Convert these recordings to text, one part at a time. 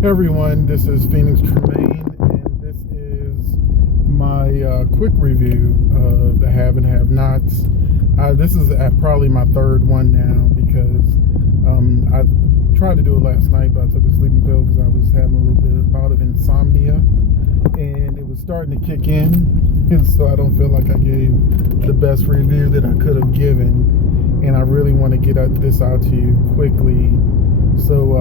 Hey everyone, this is Phoenix Tremaine, and this is my quick review of the Have and Have Nots. This is probably my third one now because I tried to do it last night, but I took a sleeping pill because I was having a little bit of bout of insomnia, and it was starting to kick in, and so I don't feel like I gave the best review that I could have given, and I really want to get this out to you quickly. So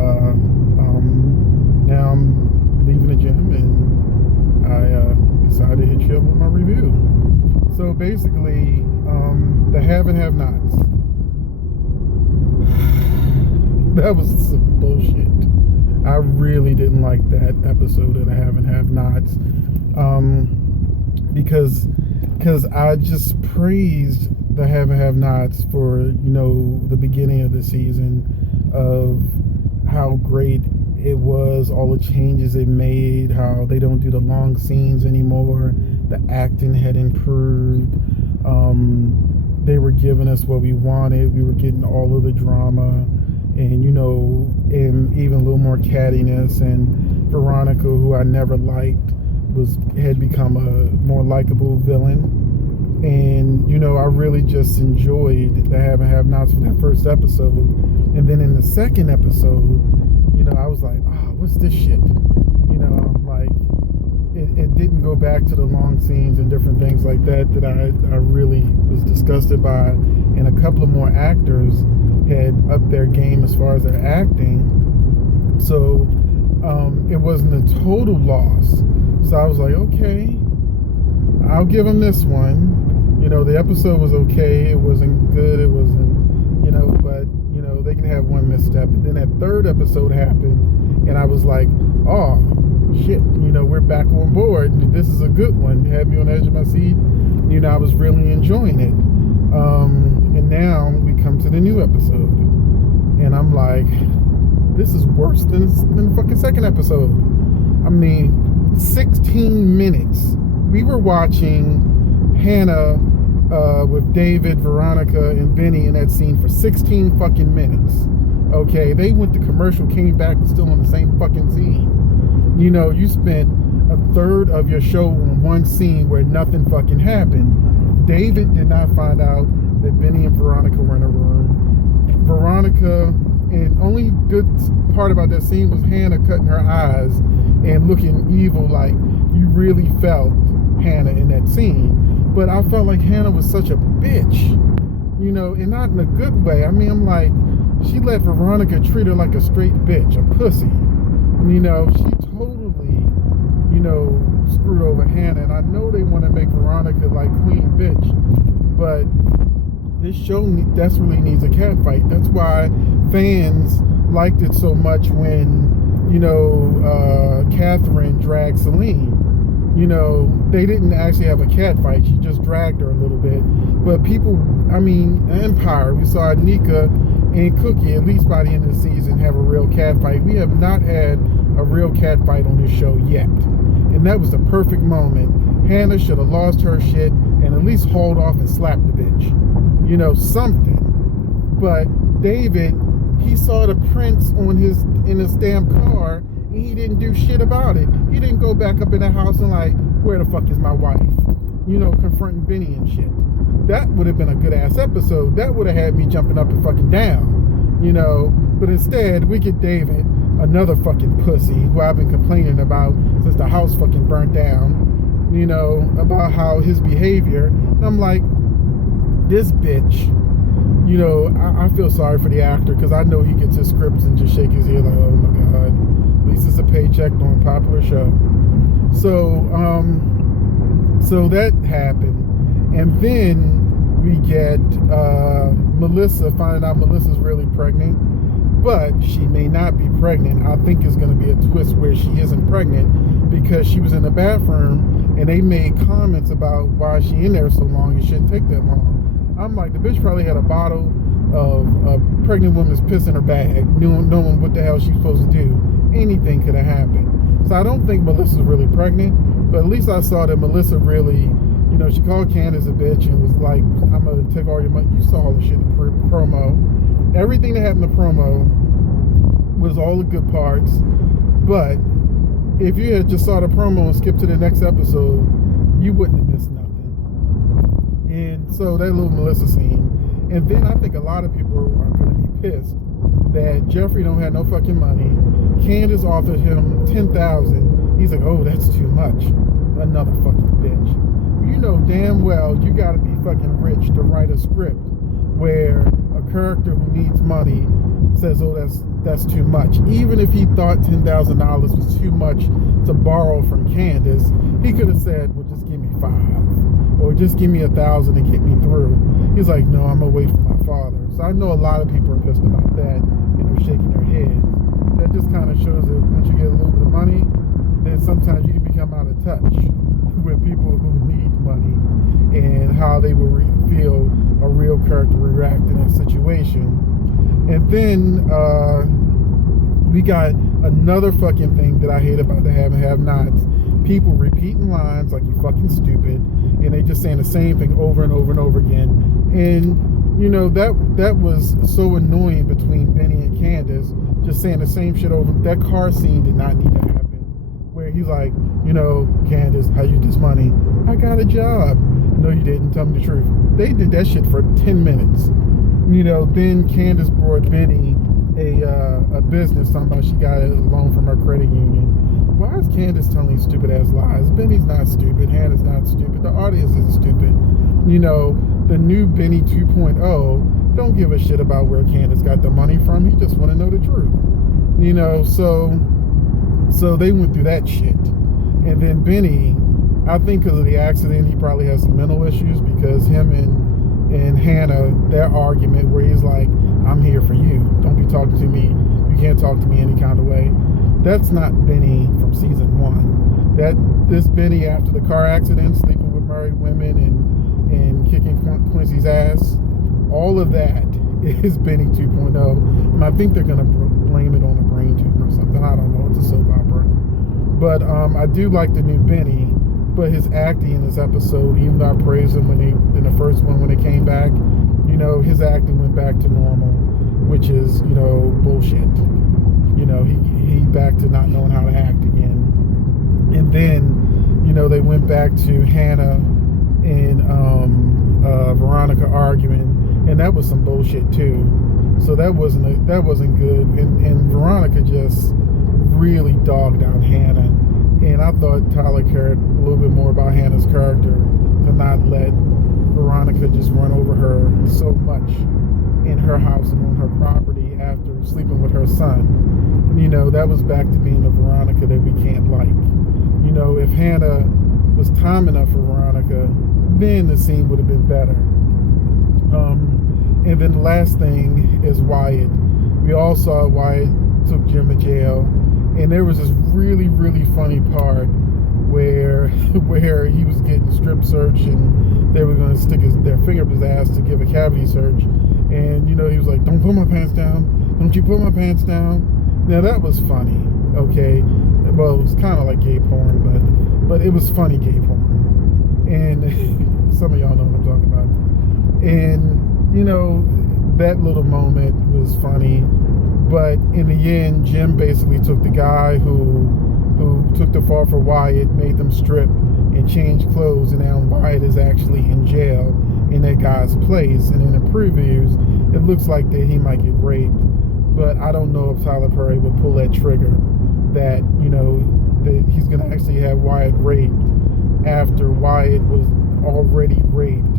now I'm leaving the gym, and I decided to hit you up with my review. So basically, the Have and Have Nots. That was some bullshit. I really didn't like that episode of the Have and Have Nots, because I just praised the Have and Have Nots for the beginning of the season, of how great it was, all the changes it made, how they don't do the long scenes anymore, the acting had improved, they were giving us what we wanted, we were getting all of the drama, and and even a little more cattiness, and Veronica, who I never liked, had become a more likable villain. And I really just enjoyed the Have and Have Nots for that first episode. And then in the second episode, I was like, oh, what's this shit? Like, it didn't go back to the long scenes and different things like that I really was disgusted by. And a couple of more actors had upped their game as far as their acting. So it wasn't a total loss. So I was like, okay, I'll give them this one. The episode was okay. It wasn't good. It wasn't, but, they can have one misstep. And then that third episode happened, and I was like, oh, shit, we're back on board. This is a good one. Had me on the edge of my seat. I was really enjoying it. And now we come to the new episode, and I'm like, this is worse than the fucking second episode. I mean, 16 minutes. We were watching Hannah with David, Veronica, and Benny in that scene for 16 fucking minutes. Okay, they went to commercial, came back, was still on the same fucking scene. You spent a third of your show on one scene where nothing fucking happened. David did not find out that Benny and Veronica were in a room. Veronica, and only good part about that scene was Hannah cutting her eyes and looking evil, like you really felt Hannah in that scene. But I felt like Hannah was such a bitch, and not in a good way. I mean, I'm like, she let Veronica treat her like a straight bitch, a pussy. She totally, screwed over Hannah. And I know they want to make Veronica like queen bitch, but this show desperately needs a cat fight. That's why fans liked it so much when, Catherine dragged Celine. They didn't actually have a cat fight. She just dragged her a little bit. But Empire, we saw Nika and Cookie, at least by the end of the season, have a real cat fight. We have not had a real cat fight on this show yet. And that was the perfect moment. Hannah should have lost her shit and at least hauled off and slapped the bitch. Something. But David, he saw the prints in his damn car, and he didn't do shit about it. He didn't go back up in the house and like, where the fuck is my wife? Confronting Benny and shit. That would have been a good ass episode. That would have had me jumping up and fucking down. But instead we get David, another fucking pussy who I've been complaining about since the house fucking burnt down, about how his behavior. And I'm like, this bitch, I feel sorry for the actor, because I know he gets his scripts and just shake his head like, oh my God, at least it's a paycheck on a popular show. So that happened. And then we get Melissa, finding out Melissa's really pregnant, but she may not be pregnant. I think it's going to be a twist where she isn't pregnant, because she was in the bathroom and they made comments about why she in there so long. It shouldn't take that long. I'm like, the bitch probably had a bottle of a pregnant woman's piss in her bag, knowing what the hell she's supposed to do. Anything could have happened. So I don't think Melissa's really pregnant, but at least I saw that Melissa really, she called Candace a bitch and was like, I'm going to take all your money. You saw all the shit in the promo. Everything that happened in the promo was all the good parts. But if you had just saw the promo and skipped to the next episode, you wouldn't have missed nothing. And so that little Melissa scene. And then I think a lot of people are going to be pissed that Jeffrey don't have no fucking money. Candace offered him $10,000. He's like, oh, that's too much. Another fucking bitch. You know damn well you got to be fucking rich to write a script where a character who needs money says, oh, that's too much. Even if he thought $10,000 was too much to borrow from Candace, he could have said, well, just give me $5,000 or just give me $1,000 to get me through. He's like, no, I'm gonna wait for my father. So I know a lot of people are pissed about that and they're shaking their heads. That just kind of shows that once you get a little bit of money, then sometimes you can become out of touch with people who need money and how they will feel a real character react in that situation. And then we got another fucking thing that I hate about the have and have-nots. People repeating lines like you fucking stupid, and they just saying the same thing over and over and over again. And you know that was so annoying between Benny and Candace, just saying the same shit over. That car scene did not need to happen. Where he's like, you know, Candace, how you this money? I got a job. No, you didn't. Tell me the truth. They did that shit for 10 minutes. You know, then Candace brought Benny a business talking about she got a loan from her credit union. Why is Candace telling stupid ass lies? Benny's not stupid. Hannah's not stupid. The audience isn't stupid. You know, the new Benny 2.0 don't give a shit about where Candace got the money from. He just want to know the truth. You know, so they went through that shit. And then Benny, I think because of the accident, he probably has some mental issues because him and Hannah, their argument where he's like, I'm here for you. Don't be talking to me. You can't talk to me any kind of way. That's not Benny from season 1. This Benny after the car accident, sleeping with married women and kicking Quincy's ass, all of that is Benny 2.0. And I think they're going to blame it on a brain tumor or something. I don't know. It's a soap opera. But I do like the new Benny. But his acting in this episode, even though I praised him in the first one when it came back, you know, his acting went back to normal, which is, you know, bullshit. You know, he back to not knowing how to act again. And then, you know, they went back to Hannah and Veronica arguing, and that was some bullshit too. So that wasn't good. And Veronica just really dogged out Hannah. And I thought Tyler cared a little bit more about Hannah's character to not let Veronica just run over her so much in her house and on her property after sleeping with her son. You know, that was back to being the Veronica that we can't like. You know, if Hannah was time enough for Veronica, then the scene would have been better. And then the last thing is Wyatt. We all saw Wyatt took Jim to jail. And there was this really, really funny part where he was getting strip searched and they were going to stick their finger up his ass to give a cavity search. And, you know, he was like, don't pull my pants down. Don't you pull my pants down. Now, that was funny, okay? Well, it was kind of like gay porn, but it was funny gay porn. And some of y'all know what I'm talking about. And, you know, that little moment was funny. But in the end, Jim basically took the guy who took the fall for Wyatt, made them strip and change clothes, and now Wyatt is actually in jail in that guy's place. And in the previews, it looks like that he might get raped. But I don't know if Tyler Perry would pull that trigger that, you know, that he's going to actually have Wyatt raped after Wyatt was already raped.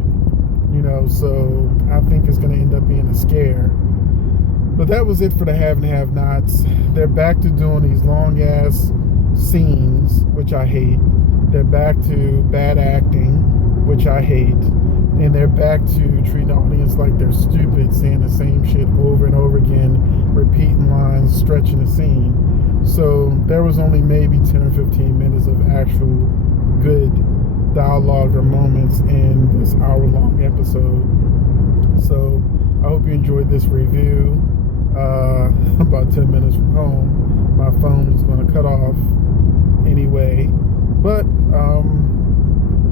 You know, so I think it's going to end up being a scare. But that was it for the have and have-nots. They're back to doing these long-ass scenes, which I hate. They're back to bad acting, which I hate. And they're back to treating the audience like they're stupid, saying the same shit over and over again, repeating lines, stretching the scene. So there was only maybe 10 or 15 minutes of actual good dialogue or moments in this hour-long episode. So I hope you enjoyed this review. About 10 minutes from home. My phone is going to cut off anyway. But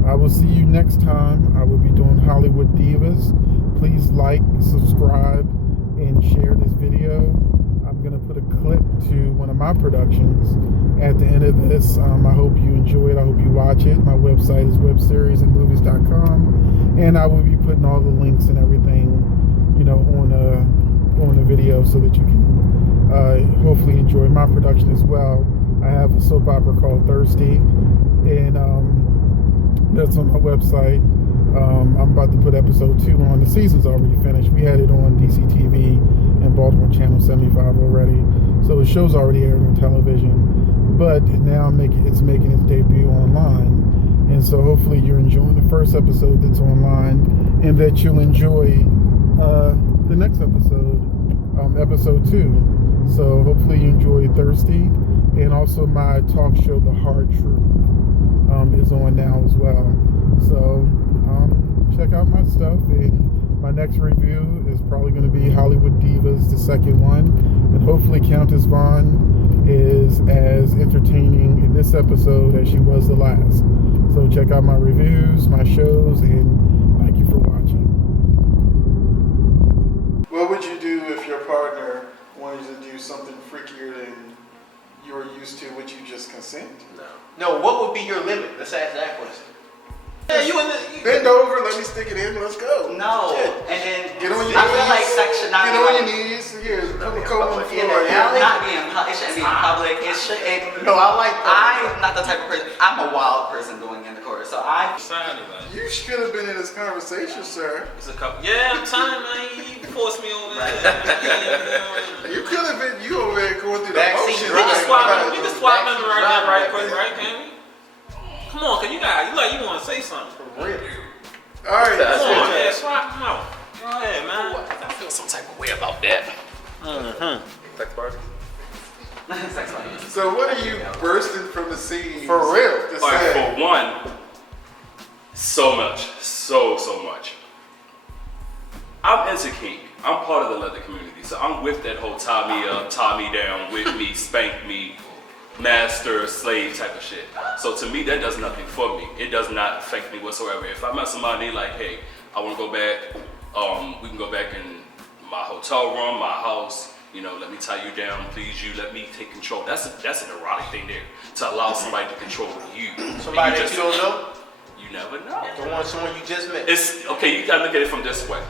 I will see you next time. I will be doing Hollywood Divas. Please like, subscribe, and share this video. I'm going to put put a clip to one of my productions at the end of this. I hope you enjoy it. I hope you watch it. My website is webseriesandmovies.com, and I will be putting all the links and everything, on the video so that you can hopefully enjoy my production as well. I have a soap opera called Thirsty, and that's on my website. I'm about to put episode 2 on. The season's already finished. We had it on DCTV and Baltimore Channel 75 already, so the show's already aired on television. But now it's making its debut online, and so hopefully you're enjoying the first episode that's online, and that you'll enjoy the next episode, episode 2. So hopefully you enjoy Thirsty, and also my talk show, The Hard Truth, is on now as well. So check out my stuff, and my next review is probably going to be Hollywood Divas, the second one, and hopefully Countess Vaughn is as entertaining in this episode as she was the last. So check out my reviews, my shows, and thank you for watching. What would you do if your partner wanted to do something freakier than you're used to? Would you just consent? No, what would be your limit? Let's ask that question. Yeah, you bend over, let me stick it in, let's go. No, Shit. and then Get on your I knees. feel like sex should not Get be on like, your knees. Here, come on the in floor. the alley. Not be in it shouldn't be in public. It should. No, I like I'm not the type of person. I'm a wild person going in the corner, so You should have been in this conversation, sir. It's a couple. Yeah, I'm trying, man. You forced me over there. You could have been. You over there going through the Backseat motions. driver. We can swap them right now, right quick, right, can we? Come on, cause you want to say something. for real. All right, Come on, man, swap them out. Go ahead, man. I feel some type of way about that. Sex party. Sex party. So what are you bursting from the scenes? For real. To All right, say? for one, so much, so much. I'm into kink. I'm part of the leather community, so I'm with that whole tie me up, tie me down, whip me, spank me, master, slave type of shit. So to me, that does nothing for me. It does not affect me whatsoever. If I met somebody like, hey, I want to go back, we can go back in my hotel room, my house, let me tie you down, please you, let me take control. That's an erotic thing there, to allow somebody to control you. Somebody that you don't know? You never know. Someone you just met. It's okay, you gotta look at it from this way.